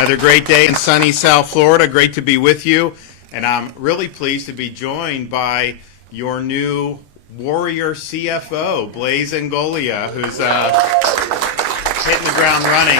Another great day in sunny South Florida. Great to be with you. And I'm really pleased to be joined by your new warrior CFO, Blaise Ingoglia, who's hitting the ground running.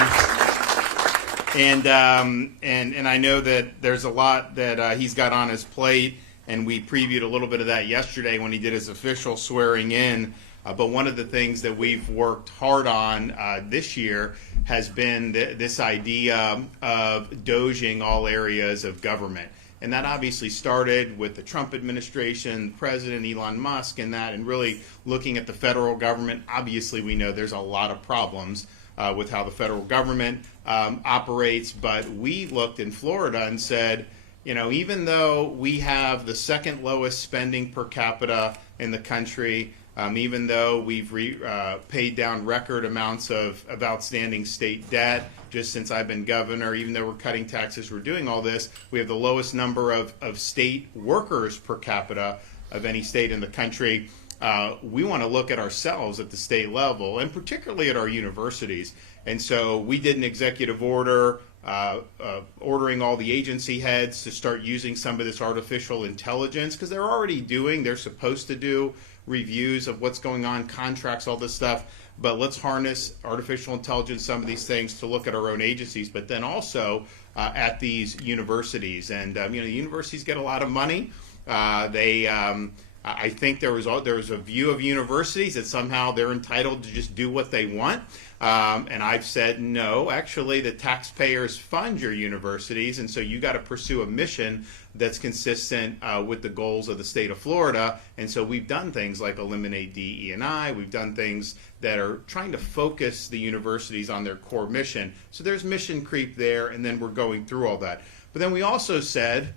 And I know that there's a lot that he's got on his plate, and we previewed a little bit of that yesterday when he did his official swearing in. But one of the things that we've worked hard on this year has been this idea of DOGEing all areas of government. And that obviously started with the Trump administration, President Elon Musk, and really looking at the federal government. Obviously, we know there's a lot of problems with how the federal government operates, but we looked in Florida and said, you know, even though we have the second lowest spending per capita in the country, even though we've paid down record amounts of outstanding state debt just since I've been governor, even though we're cutting taxes, we're doing all this, we have the lowest number of state workers per capita of any state in the country. We want to look at ourselves at the state level, and particularly at our universities. And so we did an executive order ordering all the agency heads to start using some of this artificial intelligence, because they're supposed to do reviews of what's going on, contracts, all this stuff, but let's harness artificial intelligence, some of these things, to look at our own agencies, but then also at these universities. And the universities get a lot of money. I think there was a view of universities that somehow they're entitled to just do what they want. And I've said, no, actually the taxpayers fund your universities, and so you got to pursue a mission that's consistent with the goals of the state of Florida. And so we've done things like eliminate DE&I. We've done things that are trying to focus the universities on their core mission. So there's mission creep there, and then we're going through all that. But then we also said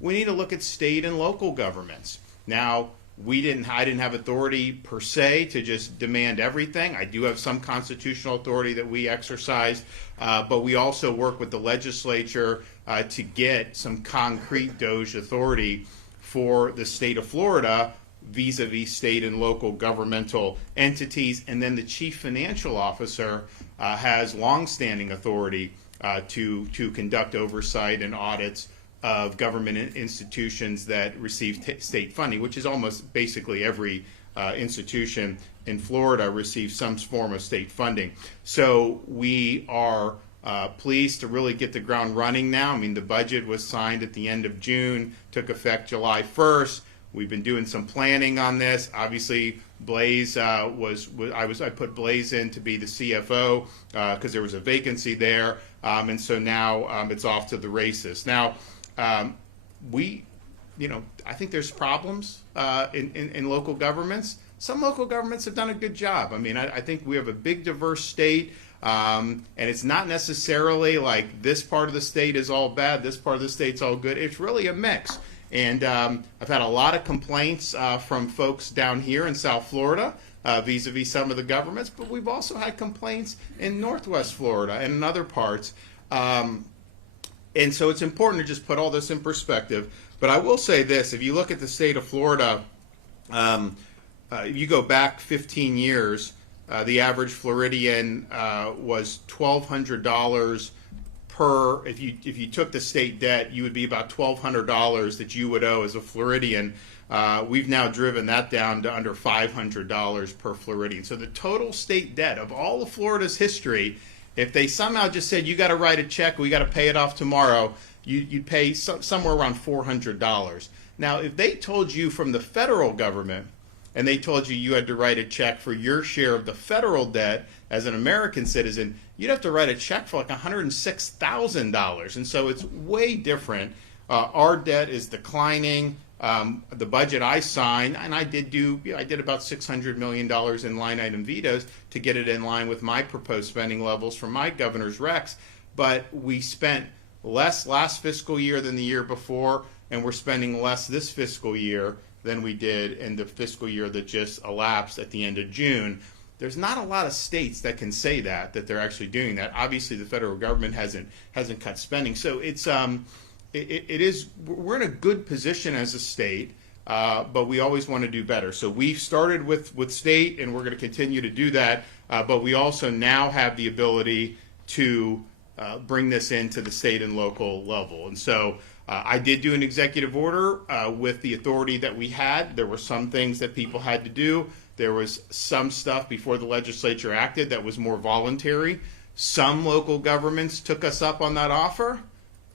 we need to look at state and local governments. Now, I didn't have authority per se to just demand everything. I do have some constitutional authority that we exercise, but we also work with the legislature to get some concrete DOGE authority for the state of Florida vis-a-vis state and local governmental entities. And then the chief financial officer has longstanding authority to conduct oversight and audits of government institutions that receive state funding, which is almost basically every institution in Florida receives some form of state funding. So we are pleased to really get the ground running now. I mean, the budget was signed at the end of June, took effect July 1st. We've been doing some planning on this. Obviously, Blaise I put Blaise in to be the CFO because there was a vacancy there, and so now it's off to the races. Now, I think there's problems in local governments. Some local governments have done a good job. I mean, I think we have a big, diverse state, and it's not necessarily like this part of the state is all bad, this part of the state's all good. It's really a mix. And I've had a lot of complaints from folks down here in South Florida vis-a-vis some of the governments, but we've also had complaints in Northwest Florida and in other parts. And so it's important to just put all this in perspective. But I will say this, if you look at the state of Florida, if you go back 15 years, the average Floridian was $1,200 per, if you took the state debt, you would be about $1,200 that you would owe as a Floridian. We've now driven that down to under $500 per Floridian. So the total state debt of all of Florida's history, if they somehow just said, you got to write a check, we got to pay it off tomorrow, you'd pay somewhere around $400. Now, if they told you from the federal government, and they told you you had to write a check for your share of the federal debt as an American citizen, you'd have to write a check for like $106,000. And so it's way different. Our debt is declining. The budget I signed, and I did about $600 million in line item vetoes to get it in line with my proposed spending levels from my governor's recs. But we spent less last fiscal year than the year before, and we're spending less this fiscal year than we did in the fiscal year that just elapsed at the end of June. There's not a lot of states that can say that they're actually doing that. Obviously, the federal government hasn't cut spending, so we're in a good position as a state, but we always want to do better. So we've started with state, and we're going to continue to do that. But we also now have the ability to bring this into the state and local level. And so I did do an executive order with the authority that we had. There were some things that people had to do. There was some stuff before the legislature acted that was more voluntary. Some local governments took us up on that offer.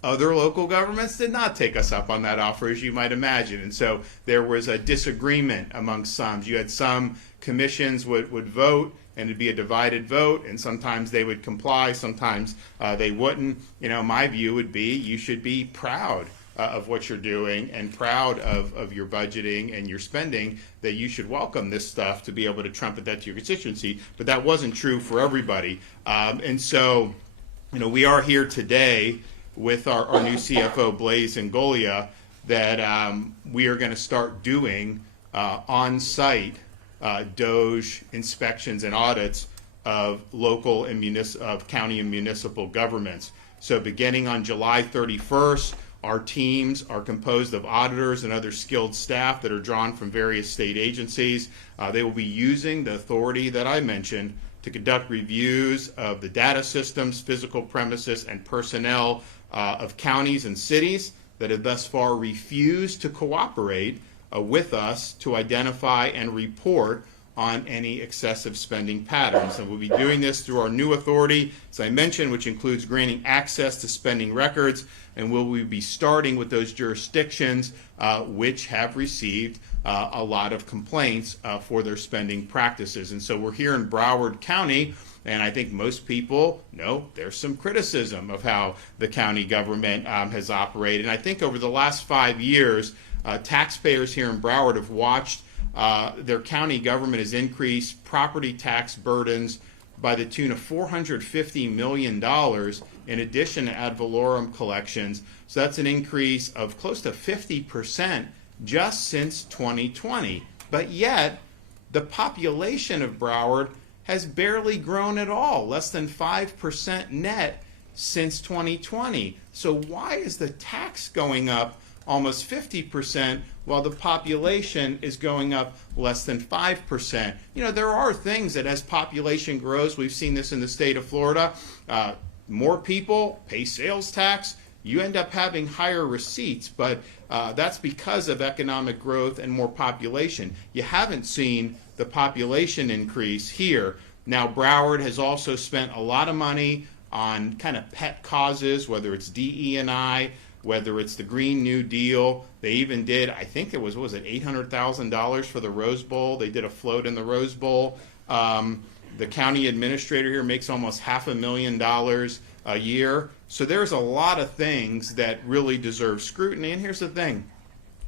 Other local governments did not take us up on that offer, as you might imagine. And so there was a disagreement among some. You had some commissions would vote, and it'd be a divided vote, and sometimes they would comply, sometimes they wouldn't. My view would be you should be proud of what you're doing and proud of your budgeting and your spending, that you should welcome this stuff to be able to trumpet that to your constituency. But that wasn't true for everybody. And so, we are here today with our new CFO, Blaise Ingoglia, that we are going to start doing on-site DOGE inspections and audits of local and of county and municipal governments. So beginning on July 31st, our teams are composed of auditors and other skilled staff that are drawn from various state agencies. They will be using the authority that I mentioned to conduct reviews of the data systems, physical premises, and personnel of counties and cities that have thus far refused to cooperate with us to identify and report on any excessive spending patterns. And we'll be doing this through our new authority, as I mentioned, which includes granting access to spending records, and we'll be starting with those jurisdictions which have received a lot of complaints for their spending practices. And so we're here in Broward County, and I think most people know there's some criticism of how the county government has operated. And I think over the last 5 years, taxpayers here in Broward have watched their county government has increased property tax burdens by the tune of $450 million in addition to ad valorem collections. So that's an increase of close to 50% just since 2020. But yet, the population of Broward has barely grown at all, less than 5% net since 2020. So why is the tax going up almost 50% while the population is going up less than 5%? There are things that as population grows, we've seen this in the state of Florida, more people pay sales tax, you end up having higher receipts, but that's because of economic growth and more population. You haven't seen the population increase here. Now, Broward has also spent a lot of money on kind of pet causes, whether it's DE&I, whether it's the Green New Deal. They even did, I think it was, what was it, $800,000 for the Rose Bowl. They did a float in the Rose Bowl. The county administrator here makes almost $500,000 a year. So there's a lot of things that really deserve scrutiny. And here's the thing,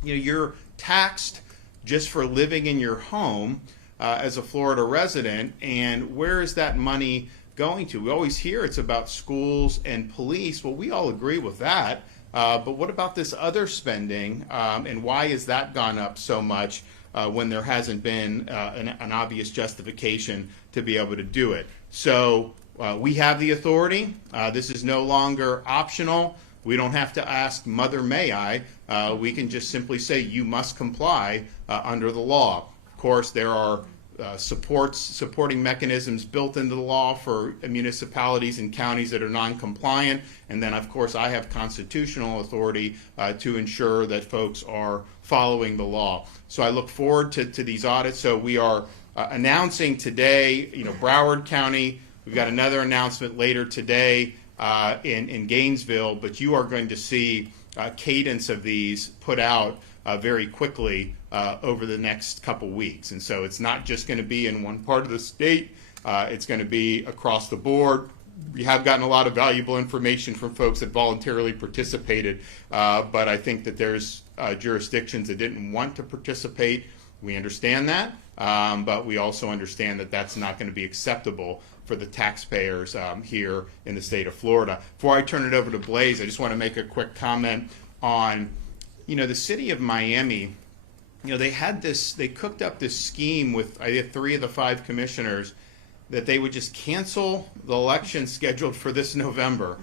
you're taxed just for living in your home as a Florida resident, and where is that money going to? We always hear it's about schools and police. Well, we all agree with that. But what about this other spending, and why has that gone up so much when there hasn't been an obvious justification to be able to do it? So we have the authority. This is no longer optional. We don't have to ask, Mother, may I? We can just simply say, you must comply under the law. Of course, there are supporting mechanisms built into the law for municipalities and counties that are non-compliant, and then of course I have constitutional authority to ensure that folks are following the law. So I look forward to these audits. So we are announcing today, Broward County. We've got another announcement later today in Gainesville, but you are going to see a cadence of these put out very quickly over the next couple weeks. And so it's not just going to be in one part of the state, it's going to be across the board. We have gotten a lot of valuable information from folks that voluntarily participated, but I think that there's jurisdictions that didn't want to participate. We understand that, but we also understand that that's not going to be acceptable for the taxpayers here in the state of Florida. Before I turn it over to Blaise, I just want to make a quick comment on the city of Miami. They cooked up this scheme with, I think, 3 of the 5 commissioners that they would just cancel the election scheduled for this November,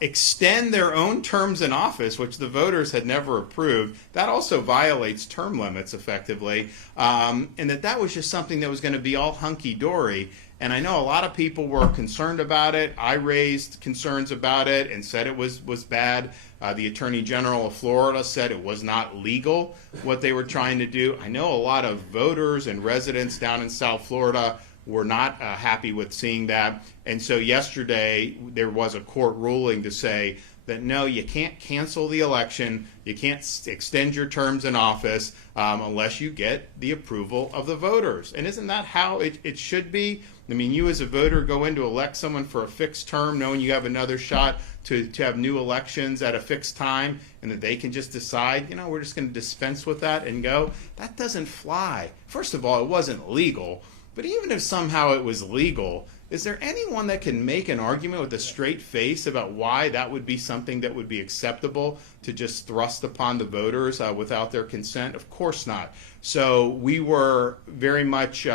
extend their own terms in office, which the voters had never approved. That also violates term limits effectively, and that was just something that was going to be all hunky-dory. And I know a lot of people were concerned about it. I raised concerns about it and said it was bad. The Attorney General of Florida said it was not legal what they were trying to do. I know a lot of voters and residents down in South Florida were not happy with seeing that. And so yesterday there was a court ruling to say that no, you can't cancel the election, you can't extend your terms in office unless you get the approval of the voters. And isn't that how it should be? I mean, you as a voter go in to elect someone for a fixed term knowing you have another shot to have new elections at a fixed time, and that they can just decide, we're just going to dispense with that and go. That doesn't fly. First of all, it wasn't legal. But even if somehow it was legal, is there anyone that can make an argument with a straight face about why that would be something that would be acceptable to just thrust upon the voters without their consent? Of course not. So we were very much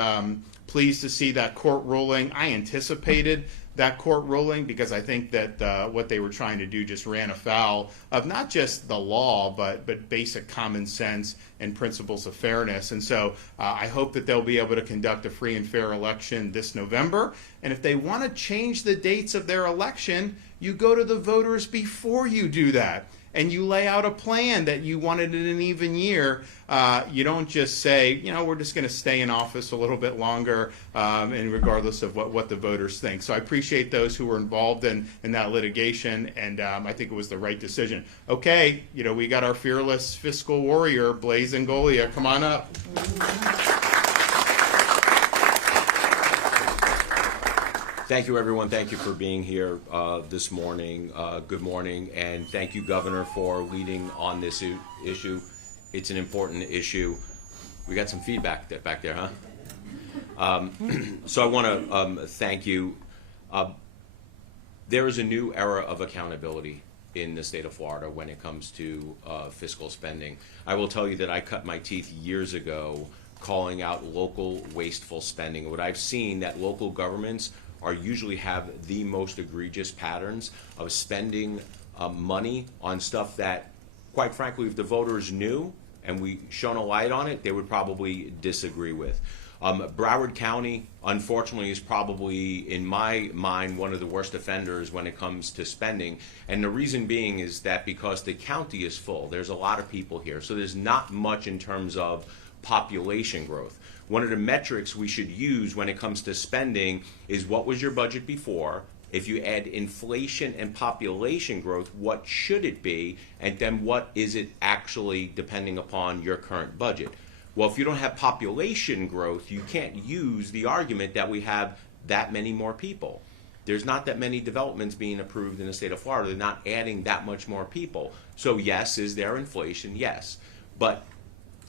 pleased to see that court ruling. I anticipated that court ruling because I think that what they were trying to do just ran afoul of not just the law, but basic common sense and principles of fairness. And so I hope that they'll be able to conduct a free and fair election this November. And if they want to change the dates of their election, you go to the voters before you do that. And you lay out a plan that you wanted in an even year. You don't just say, we're just going to stay in office a little bit longer, and regardless of what the voters think. So I appreciate those who were involved in that litigation, and I think it was the right decision. Okay, we got our fearless fiscal warrior, Blaise Ingoglia. Come on up. Thank you, everyone. Thank you for being here this morning. Good morning, and thank you, Governor, for leading on this issue. It's an important issue. We got some feedback back there, huh? So I want to thank you. There is a new era of accountability in the state of Florida when it comes to fiscal spending. I will tell you that I cut my teeth years ago calling out local wasteful spending. What I've seen that local governments usually have the most egregious patterns of spending money on stuff that, quite frankly, if the voters knew and we shone a light on it, they would probably disagree with. Broward County, unfortunately, is probably, in my mind, one of the worst offenders when it comes to spending. And the reason being is that because the county is full, there's a lot of people here, so there's not much in terms of population growth. One of the metrics we should use when it comes to spending is what was your budget before? If you add inflation and population growth, what should it be? And then what is it actually depending upon your current budget? Well, if you don't have population growth, you can't use the argument that we have that many more people. There's not that many developments being approved in the state of Florida. They're not adding that much more people. So yes, is there inflation? Yes. But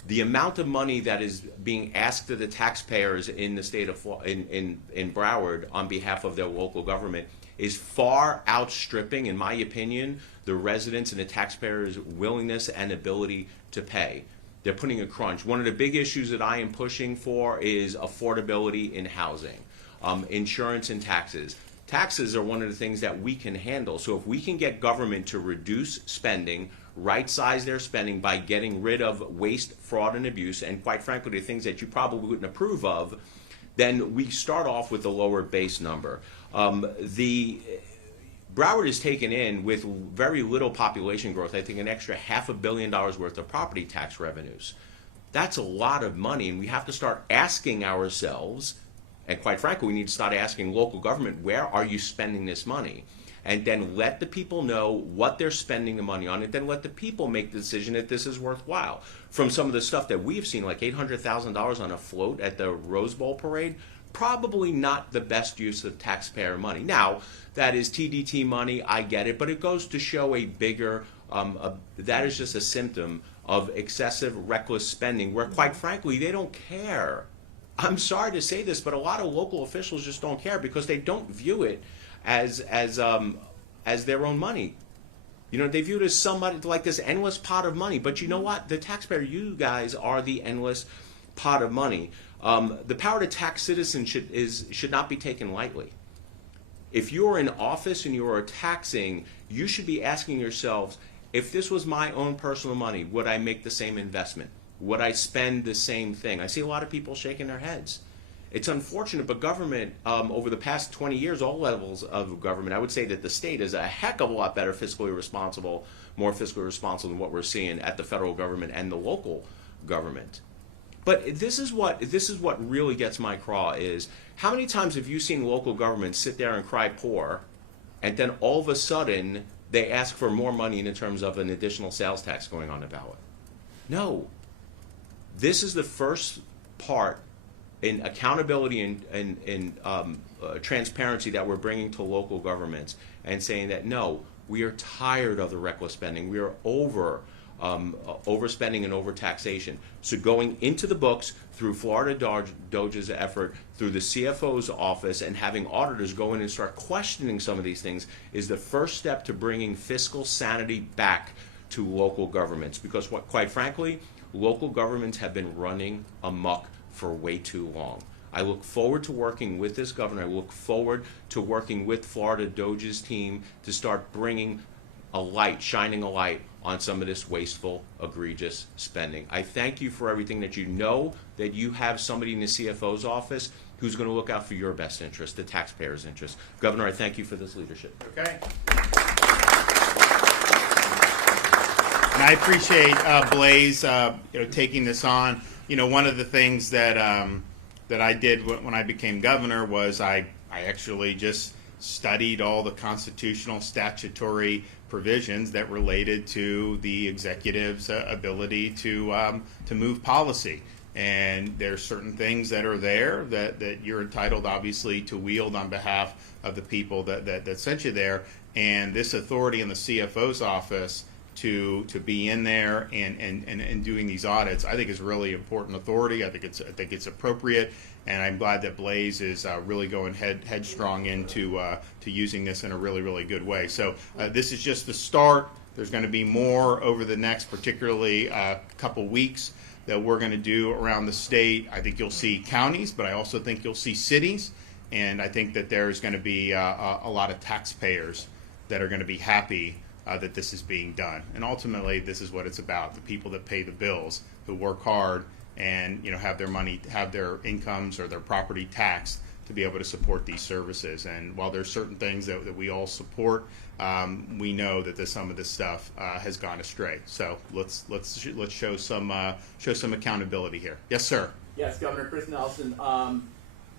the amount of money that is being asked of the taxpayers in the state of in Broward on behalf of their local government is far outstripping, in my opinion, the residents and the taxpayers' willingness and ability to pay. They're putting a crunch. One of the big issues that I am pushing for is affordability in housing, insurance and taxes. Taxes are one of the things that we can handle. So if we can get government to reduce spending, right-size their spending by getting rid of waste, fraud, and abuse, and quite frankly, the things that you probably wouldn't approve of, then we start off with a lower base number. The Broward is taken in with very little population growth. I think an extra $500 million worth of property tax revenues. That's a lot of money, and we have to start asking ourselves, and quite frankly, we need to start asking local government, where are you spending this money? And then let the people know what they're spending the money on, and then let the people make the decision that this is worthwhile. From some of the stuff that we've seen, like $800,000 on a float at the Rose Bowl parade, probably not the best use of taxpayer money. Now, that is TDT money, I get it, but it goes to show a bigger, that is just a symptom of excessive, reckless spending, where quite frankly, they don't care. I'm sorry to say this, but a lot of local officials just don't care because they don't view it as their own money. They view it as somebody like this endless pot of money. But you know what? The taxpayer, you guys are the endless pot of money. The power to tax citizens should not be taken lightly. If you're in office and you are taxing, you should be asking yourselves, if this was my own personal money, would I make the same investment? Would I spend the same thing? I see a lot of people shaking their heads. It's unfortunate, but government, over the past 20 years, all levels of government, I would say that the state is a heck of a lot better fiscally responsible, more fiscally responsible than what we're seeing at the federal government and the local government. But this is what really gets my craw is, how many times have you seen local governments sit there and cry poor, and then all of a sudden they ask for more money in terms of an additional sales tax going on the ballot? No. This is the first part in accountability and transparency that we're bringing to local governments, and saying that no, we are tired of the reckless spending. We are overspending and overtaxation. So going into the books through Florida DOGE's effort, through the CFO's office, and having auditors go in and start questioning some of these things is the first step to bringing fiscal sanity back to local governments. Because quite frankly, local governments have been running amok for way too long. I look forward to working with this governor. I look forward to working with Florida DOGE's team to start bringing a light, shining a light on some of this wasteful, egregious spending. I thank you for everything that you know, that you have somebody in the CFO's office who's going to look out for your best interest, the taxpayers' interest. Governor, I thank you for this leadership. Okay. And I appreciate Blaise, taking this on. One of the things that I did when I became governor was I actually just studied all the constitutional statutory provisions that related to the executive's ability to move policy. And there's certain things that are there that you're entitled, obviously, to wield on behalf of the people that sent you there. And this authority in the CFO's office to be in there and doing these audits, I think is really important authority. I think it's appropriate, and I'm glad that Blaise is really going headstrong into to using this in a really good way. So this is just the start. There's going to be more over the next, particularly couple weeks, that we're going to do around the state. I think you'll see counties, but I also think you'll see cities, and I think that there's going to be a lot of taxpayers that are going to be happy that this is being done. And ultimately, this is what it's about: the people that pay the bills, who work hard and have their money, have their incomes or their property taxed to be able to support these services. And while there's certain things that we all support, we know that some of this stuff has gone astray. So let's show some accountability here. Yes, sir. Yes, Governor Chris Nelson.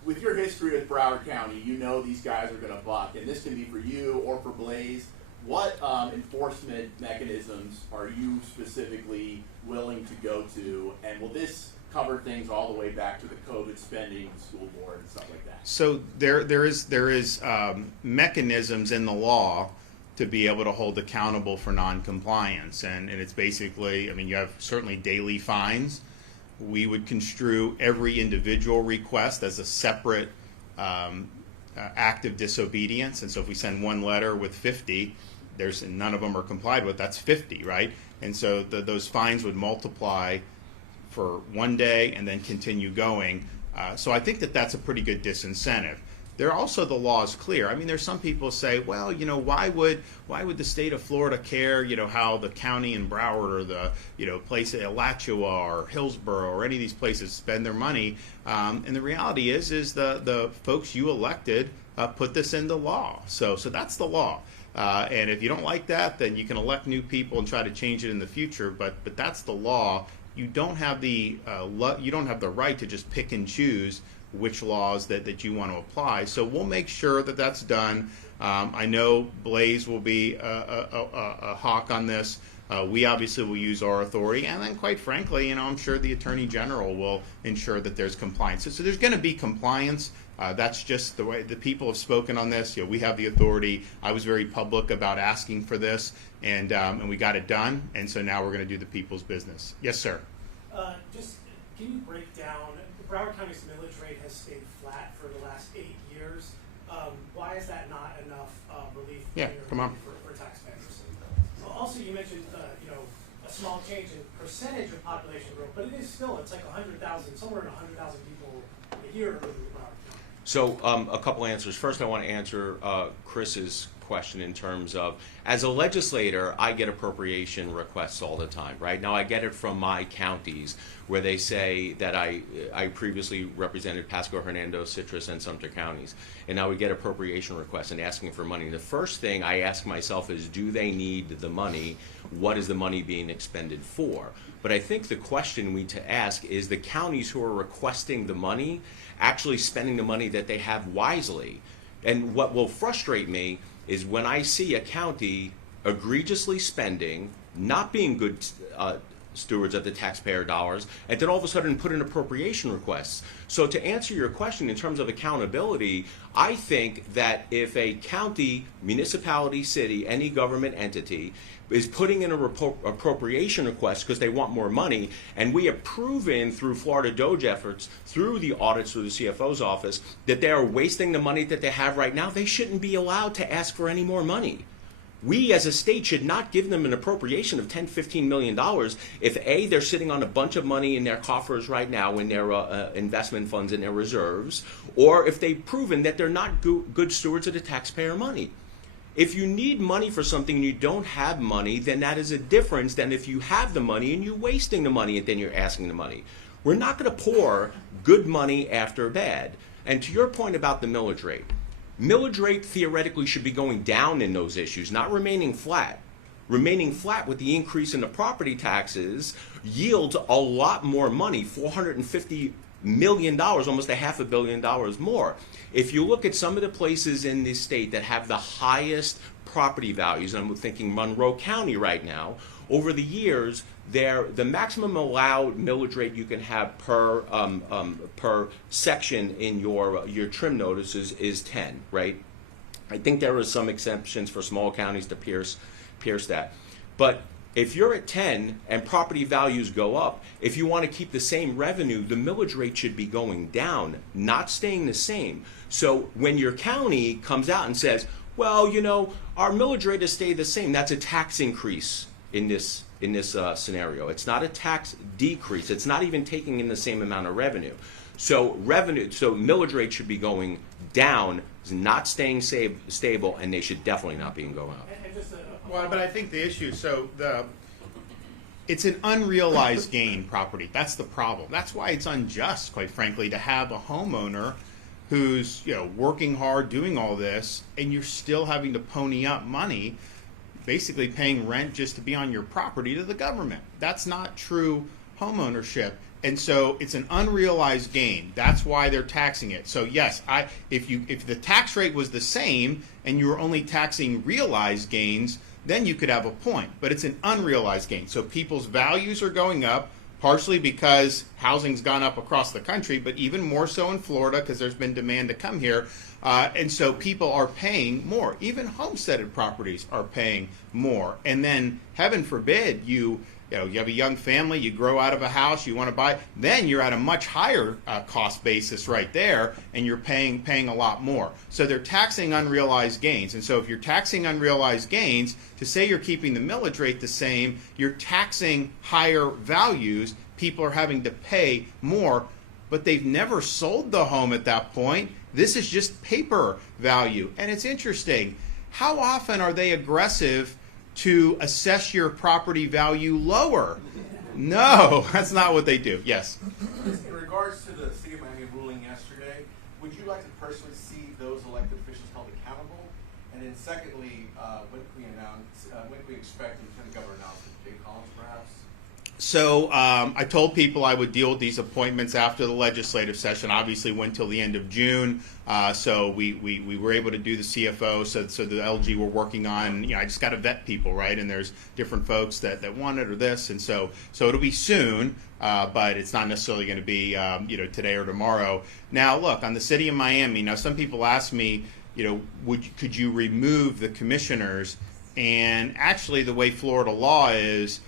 With your history with Broward County, you know these guys are going to buck, and this can be for you or for Blaise. What enforcement mechanisms are you specifically willing to go to, and will this cover things all the way back to the COVID spending, the school board, and stuff like that? So there is mechanisms in the law to be able to hold accountable for non-compliance, and it's basically, you have certainly daily fines. We would construe every individual request as a separate act of disobedience, and so if we send one letter with 50, none of them are complied with, that's 50, right? And so those fines would multiply for one day and then continue going. So I think that's a pretty good disincentive. There also, the law is clear. There's some people say, well, why would the state of Florida care, how the county in Broward or the, place at Alachua or Hillsborough or any of these places spend their money. And the reality is the folks you elected put this into law. So that's the law. And if you don't like that, then you can elect new people and try to change it in the future. But that's the law. You don't have the right to just pick and choose which laws that you want to apply. So we'll make sure that that's done. I know Blaise will be a hawk on this. We obviously will use our authority, and then quite frankly, I'm sure the Attorney General will ensure that there's compliance. So there's going to be compliance. That's just the way the people have spoken on this. We have the authority. I was very public about asking for this, and we got it done. And so now we're going to do the people's business. Yes, sir. Just can you break down? Broward County's millage rate has stayed flat for the last 8 years. Why is that not enough relief for taxpayers? Also, you mentioned a small change in percentage of population growth, but it's like 100,000, somewhere in 100,000 people a year living in Broward County. So a couple answers. First, I want to answer Chris's question in terms of, as a legislator, I get appropriation requests all the time, right? Now, I get it from my counties where they say that I previously represented Pasco, Hernando, Citrus, and Sumter counties, and now we get appropriation requests and asking for money. The first thing I ask myself is, do they need the money? What is the money being expended for? But I think the question we need to ask is, the counties who are requesting the money actually spending the money that they have wisely? And what will frustrate me is when I see a county egregiously spending, not being good stewards of the taxpayer dollars, and then all of a sudden put in appropriation requests. So to answer your question in terms of accountability, I think that if a county, municipality, city, any government entity is putting in a appropriation request because they want more money, and we have proven through Florida DOGE efforts, through the audits through the CFO's office, that they are wasting the money that they have right now, they shouldn't be allowed to ask for any more money. We as a state should not give them an appropriation of $10, $15 million if A, they're sitting on a bunch of money in their coffers right now in their investment funds and their reserves, or if they've proven that they're not good stewards of the taxpayer money. If you need money for something and you don't have money, then that is a difference than if you have the money and you're wasting the money and then you're asking the money. We're not going to pour good money after bad. And to your point about the millage rate theoretically should be going down in those issues, not remaining flat. Remaining flat with the increase in the property taxes yields a lot more money, $450 million, almost $500 million more. If you look at some of the places in this state that have the highest property values, and I'm thinking Monroe County right now, over the years, the maximum allowed millage rate you can have per section in your trim notices is 10, right? I think there are some exceptions for small counties to pierce that. But if you're at 10 and property values go up, if you want to keep the same revenue, the millage rate should be going down, not staying the same. So when your county comes out and says, well, you know, our millage rate has stayed the same, that's a tax increase in this scenario. It's not a tax decrease. It's not even taking in the same amount of revenue. So millage rate should be going down, not staying stable, and they should definitely not be going up. Well, but I think the issue, it's an unrealized gain property. That's the problem. That's why it's unjust, quite frankly, to have a homeowner who's, you know, working hard, doing all this, and you're still having to pony up money, basically paying rent just to be on your property to the government. That's not true homeownership. And so it's an unrealized gain. That's why they're taxing it. So yes, if the tax rate was the same and you were only taxing realized gains, then you could have a point. But it's an unrealized gain. So people's values are going up, partially because housing's gone up across the country, but even more so in Florida because there's been demand to come here. And so people are paying more. Even homesteaded properties are paying more. And then, heaven forbid, you have a young family, you grow out of a house, you want to buy, then you're at a much higher cost basis right there, and you're paying a lot more. So they're taxing unrealized gains. And so if you're taxing unrealized gains, to say you're keeping the millage rate the same, you're taxing higher values. People are having to pay more, but they've never sold the home at that point. This is just paper value. And it's interesting. How often are they aggressive to assess your property value lower? No, that's not what they do. Yes. In regards to the City of Miami ruling yesterday, would you like to personally see those elected officials held accountable? And then secondly, when can we expect Lieutenant Governor announcement? Jay Collins, perhaps? So I told people I would deal with these appointments after the legislative session. Obviously went till the end of June. So we were able to do the CFO. So the LG we're working on, I just got to vet people, right? And there's different folks that want it or this. And so it'll be soon, but it's not necessarily going to be, today or tomorrow. Now, look, on the City of Miami, now some people ask me, could you remove the commissioners? And actually the way Florida law is,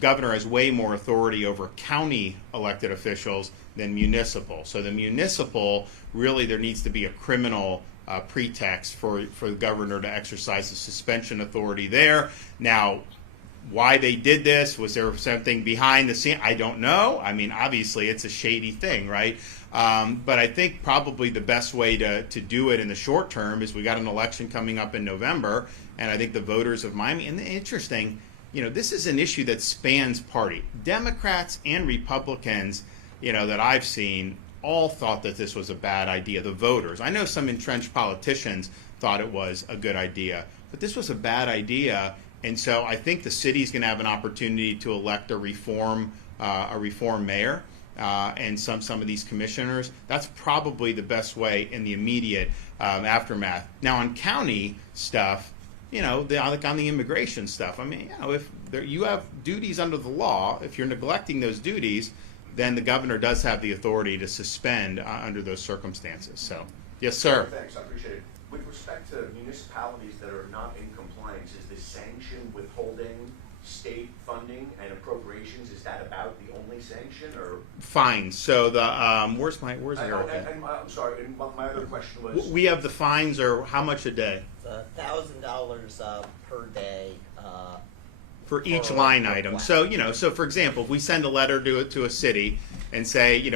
governor has way more authority over county elected officials than municipal. So the municipal, really there needs to be a criminal pretext for the governor to exercise the suspension authority there. Now, why they did this, was there something behind the scene? I don't know. I mean, obviously it's a shady thing, right? But I think probably the best way to do it in the short term is we got an election coming up in November, and I think the voters of Miami, and interesting, this is an issue that spans party. Democrats and Republicans, that I've seen, all thought that this was a bad idea. The voters. I know some entrenched politicians thought it was a good idea, but this was a bad idea. And so I think the city's going to have an opportunity to elect a reform mayor and some of these commissioners. That's probably the best way in the immediate aftermath. Now on county stuff, like on the immigration stuff, I mean, if you have duties under the law, if you're neglecting those duties, then the governor does have the authority to suspend under those circumstances. So, yes, sir. Thanks, I appreciate it. With respect to municipalities that are not in compliance, is the sanction withholding state funding and appropriations, is that about the only sanction, or? Fines. So the where's Erica? I'm sorry. And my other question was, we have the fines, or how much a day? $1,000 per day. For each line item. So, so for example, if we send a letter to a city and say,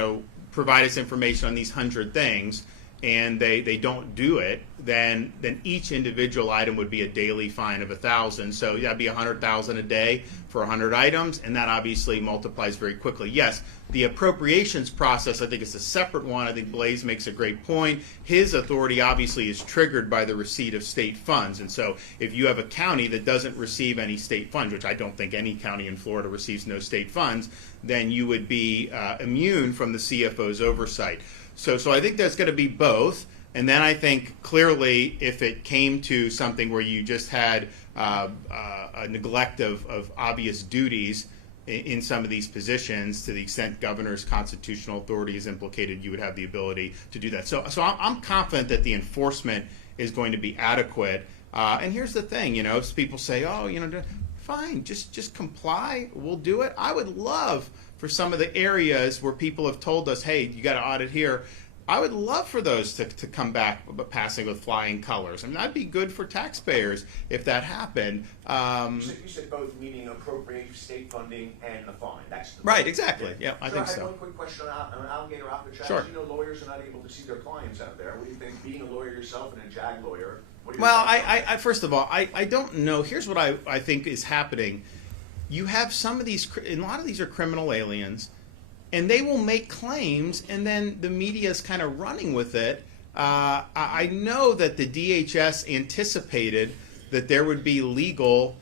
provide us information on these 100 things, and they don't do it, then each individual item would be a daily fine of $1,000. So that'd be $100,000 a day for 100 items, and that obviously multiplies very quickly. Yes, the appropriations process, I think, is a separate one. I think Blaise makes a great point. His authority obviously is triggered by the receipt of state funds, and so if you have a county that doesn't receive any state funds, which I don't think any county in Florida receives no state funds, then you would be immune from the CFO's oversight. So I think there's going to be both, and then I think clearly if it came to something where you just had a neglect of obvious duties in some of these positions, to the extent governor's constitutional authority is implicated, you would have the ability to do that. So I'm confident that the enforcement is going to be adequate. And here's the thing, if people say, fine, just comply, we'll do it. I would love for some of the areas where people have told us, hey, you got to audit here, I would love for those to come back passing with flying colors. I mean, that'd be good for taxpayers if that happened. You said both, meaning appropriate state funding and the fine. That's the right, exactly. Yeah, I think I have so. one quick question on alligator opera. Sure. Lawyers are not able to see their clients out there. What do you think, being a lawyer yourself and a JAG lawyer? Well, I first of all, I don't know. Here's what I think is happening. You have some of these, and a lot of these are criminal aliens, and they will make claims, and then the media is kind of running with it. I know that the DHS anticipated that there would be legal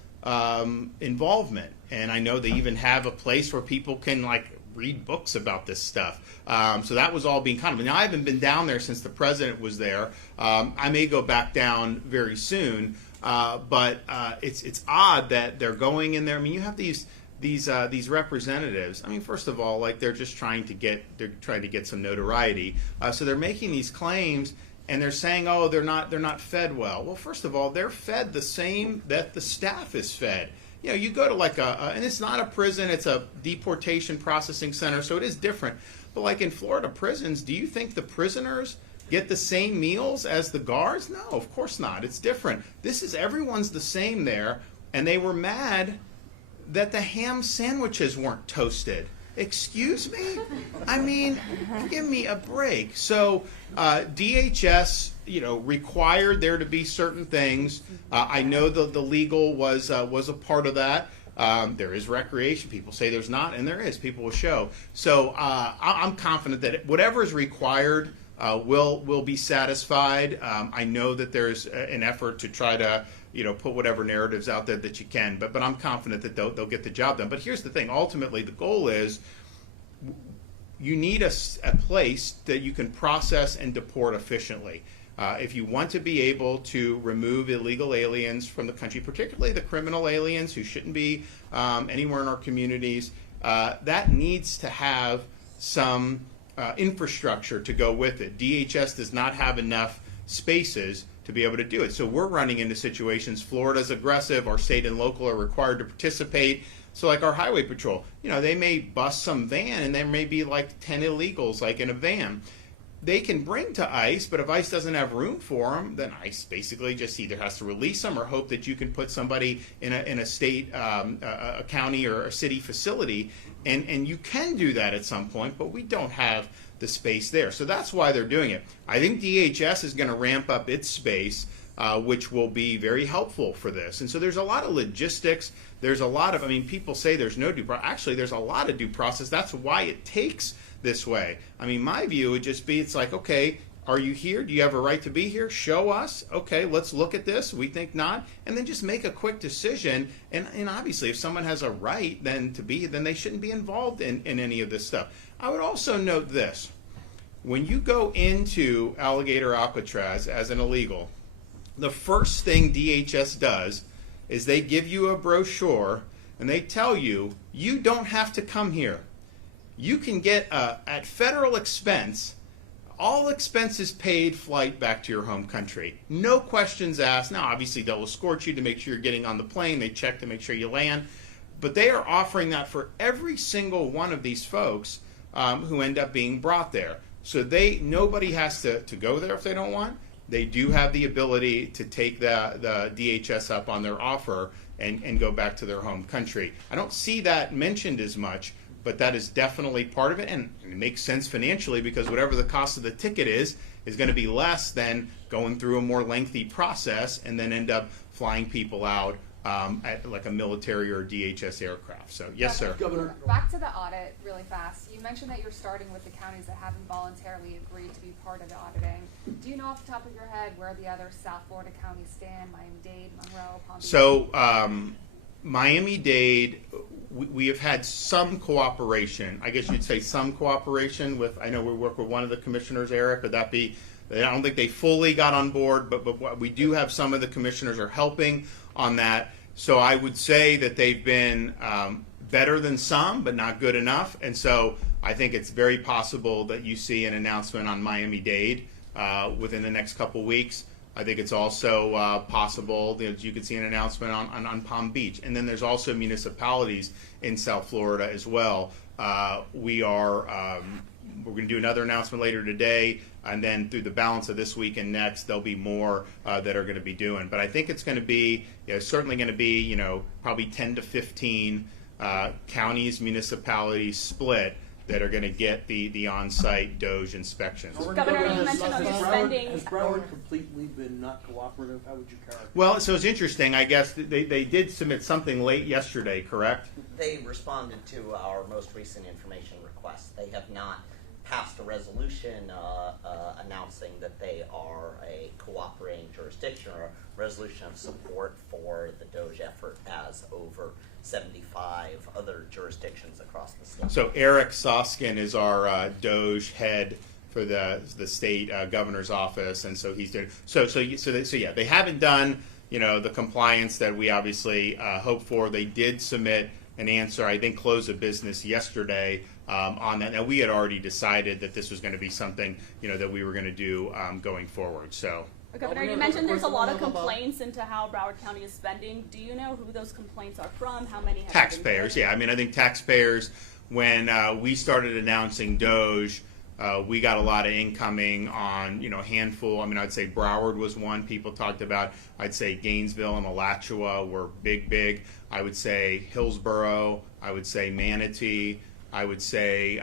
involvement, and I know they even have a place where people can read books about this stuff. So that was all being kind of. Now I haven't been down there since the president was there. I may go back down very soon. But it's odd that they're going in there. I mean, you have these representatives. I mean, first of all, they're just trying to get some notoriety. So they're making these claims, and they're saying, oh, they're not fed well. Well, first of all, they're fed the same that the staff is fed. You go to and it's not a prison; it's a deportation processing center, so it is different. But in Florida prisons, do you think the prisoners get the same meals as the guards? No, of course not. It's different. Everyone's the same there, and they were mad that the ham sandwiches weren't toasted. Excuse me? I mean, give me a break. So DHS, required there to be certain things. I know the legal was a part of that. There is recreation. People say there's not, and there is. People will show. So I'm confident that whatever is required will be satisfied. I know that there's an effort to try to put whatever narratives out there that you can, but I'm confident that they'll get the job done. But here's the thing: ultimately, the goal is you need a place that you can process and deport efficiently. If you want to be able to remove illegal aliens from the country, particularly the criminal aliens who shouldn't be anywhere in our communities, that needs to have some infrastructure to go with it. DHS does not have enough spaces to be able to do it. So we're running into situations. Florida's aggressive. Our state and local are required to participate. So our highway patrol, they may bust some van, and there may be 10 illegals in a van. They can bring to ICE, but if ICE doesn't have room for them, then ICE basically just either has to release them or hope that you can put somebody in a state, a county or a city facility. And you can do that at some point, but we don't have the space there. So that's why they're doing it. I think DHS is going to ramp up its space, which will be very helpful for this. And so there's a lot of logistics. There's a lot of, I mean, people say there's no due process. Actually, there's a lot of due process. That's why it takes this way. I mean, my view would just be, it's like, okay, are you here? Do you have a right to be here? Show us. Okay, let's look at this. We think not. And then just make a quick decision. And obviously, if someone has a right then to be, then they shouldn't be involved in any of this stuff. I would also note this. When you go into Alligator Alcatraz as an illegal, the first thing DHS does is they give you a brochure and they tell you, you don't have to come here. You can get, at federal expense, all expenses paid flight back to your home country. No questions asked. Now, obviously, they'll escort you to make sure you're getting on the plane. They check to make sure you land. But they are offering that for every single one of these folks who end up being brought there. So nobody has to go there if they don't want. They do have the ability to take the DHS up on their offer and go back to their home country. I don't see that mentioned as much, but that is definitely part of it, and it makes sense financially because whatever the cost of the ticket is going to be less than going through a more lengthy process and then end up flying people out at like a military or DHS aircraft. So, yes, sir. Governor, back to the audit really fast. You mentioned that you're starting with the counties that haven't voluntarily agreed to be part of the auditing. Do you know off the top of your head where the other South Florida counties stand, Miami-Dade, Monroe, Palm Beach? So, Miami-Dade, we have had some cooperation. I guess you'd say some cooperation with, I know we work with one of the commissioners, Eric. Would that be, I don't think they fully got on board, but we do have some of the commissioners are helping on that. So I would say that they've been better than some, but not good enough. And so I think it's very possible that you see an announcement on Miami-Dade within the next couple weeks. I think it's also possible that you could see an announcement on Palm Beach. And then there's also municipalities in South Florida as well. We're going to do another announcement later today, and then through the balance of this week and next, there'll be more that are going to be doing. But I think it's going to be, certainly going to be, probably 10 to 15 counties, municipalities split that are going to get the on-site DOGE inspections. Governor, you mentioned on the spending. Has Broward completely been not cooperative? How would you characterize? Well, so it's interesting. I guess they did submit something late yesterday, correct? They responded to our most recent information request. They have not passed a resolution announcing that they are a cooperating jurisdiction or a resolution of support for the DOGE effort as over 75 other jurisdictions across the state. So Eric Soskin is our DOGE head for the state governor's office, and so he's doing so yeah, they haven't done the compliance that we obviously hope for. They did submit an answer, I think, close of business yesterday on that. Now, we had already decided that this was going to be something that we were going to do going forward. So. Governor, you mentioned there's a lot of complaints into how Broward County is spending. Do you know who those complaints are from? How many have taxpayers? Yeah, I mean, I think taxpayers. When we started announcing DOGE, we got a lot of incoming on a handful. I mean, I'd say Broward was one people talked about. I'd say Gainesville and Alachua were big. I would say Hillsborough. I would say Manatee. I would say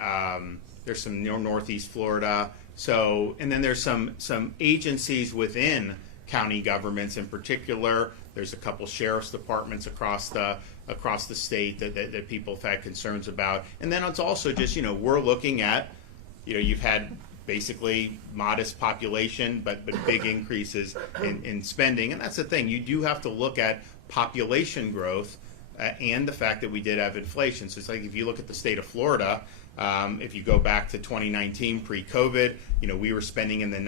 there's some Northeast Florida. So, and then there's some agencies within county governments in particular. There's a couple sheriff's departments across the state that people have had concerns about. And then it's also just, we're looking at, you've had basically modest population, but big increases in spending. And that's the thing. You do have to look at population growth and the fact that we did have inflation. So it's like if you look at the state of Florida, if you go back to 2019 pre-COVID, we were spending in the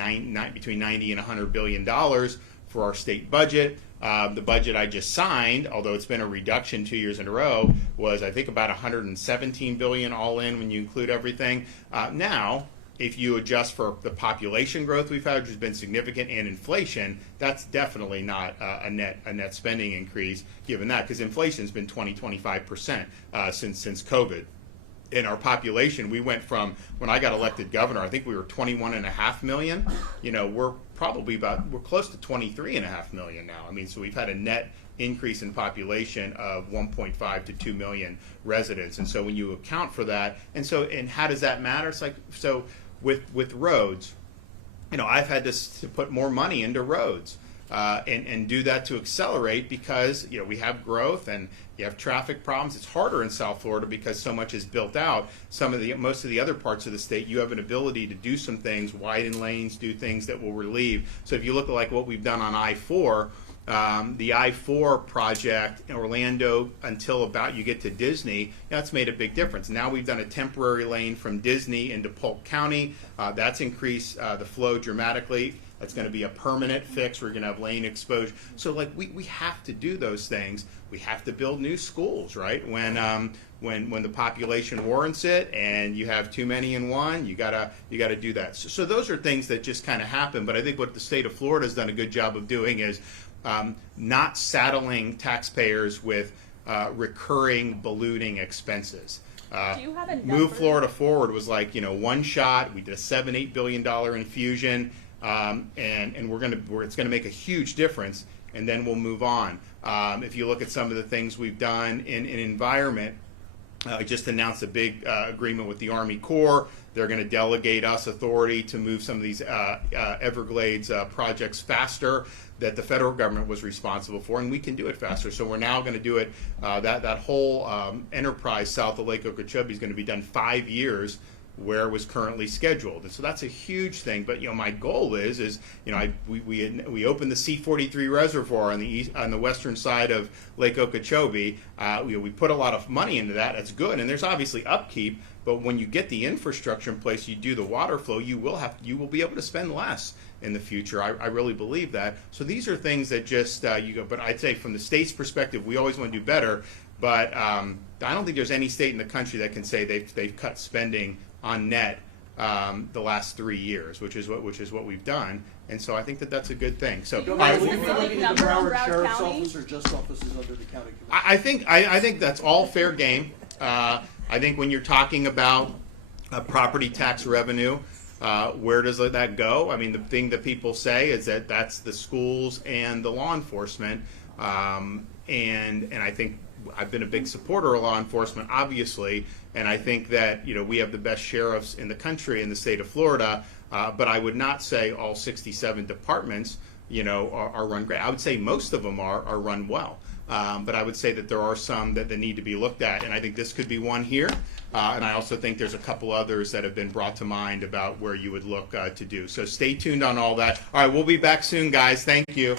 between 90 and 100 billion dollars for our state budget. The budget I just signed, although it's been a reduction 2 years in a row, was I think about 117 billion all in when you include everything. Now, if you adjust for the population growth we've had, which has been significant, and inflation, that's definitely not a net spending increase. Given that, because inflation's been 25% since COVID. In our population, we went from, when I got elected governor, I think we were 21.5 million. We're close to 23.5 million now. I mean, so we've had a net increase in population of 1.5 to 2 million residents. And so when you account for that, and how does that matter? It's like, so with roads, I've had to put more money into roads. And do that to accelerate because we have growth and you have traffic problems. It's harder in South Florida because so much is built out. Most of the other parts of the state, you have an ability to do some things, widen lanes, do things that will relieve. So if you look at like what we've done on I-4, the I-4 project in Orlando until about you get to Disney, that's made a big difference. Now we've done a temporary lane from Disney into Polk County. That's increased the flow dramatically. That's going to be a permanent fix. We're going to have lane exposure. So like we have to do those things. We have to build new schools, right? When the population warrants it, and you have too many in one, you gotta do that. So those are things that just kind of happen. But I think what the state of Florida has done a good job of doing is not saddling taxpayers with recurring ballooning expenses. Do you have a number? Move Florida Forward was like one shot. We did a $7-8 billion infusion. And it's gonna make a huge difference, and then we'll move on. If you look at some of the things we've done in environment, I just announced a big agreement with the Army Corps. They're going to delegate us authority to move some of these Everglades projects faster that the federal government was responsible for, and we can do it faster. So we're now going to do it. That whole enterprise south of Lake Okeechobee is going to be done 5 years where it was currently scheduled, and so that's a huge thing. But my goal is we opened the C-43 reservoir on the western side of Lake Okeechobee. We put a lot of money into that. That's good, and there's obviously upkeep. But when you get the infrastructure in place, you do the water flow. You will be able to spend less in the future. I really believe that. So these are things that just you go. But I'd say from the state's perspective, we always want to do better. But I don't think there's any state in the country that can say they've cut spending on net the last 3 years, which is what we've done, and so I think that's a good thing. So, Will have you a be specific looking at the number on Broward Broward Sheriff's County? Office or just offices under the county commission? I think that's all fair game. I think when you're talking about property tax revenue, where does that go? I mean, the thing that people say is that that's the schools and the law enforcement, and I think I've been a big supporter of law enforcement, obviously, and I think that we have the best sheriffs in the country in the state of Florida. But I would not say all 67 departments, are run great. I would say most of them are run well. But I would say that there are some that need to be looked at, and I think this could be one here. And I also think there's a couple others that have been brought to mind about where you would look to do. So stay tuned on all that. All right, we'll be back soon, guys. Thank you.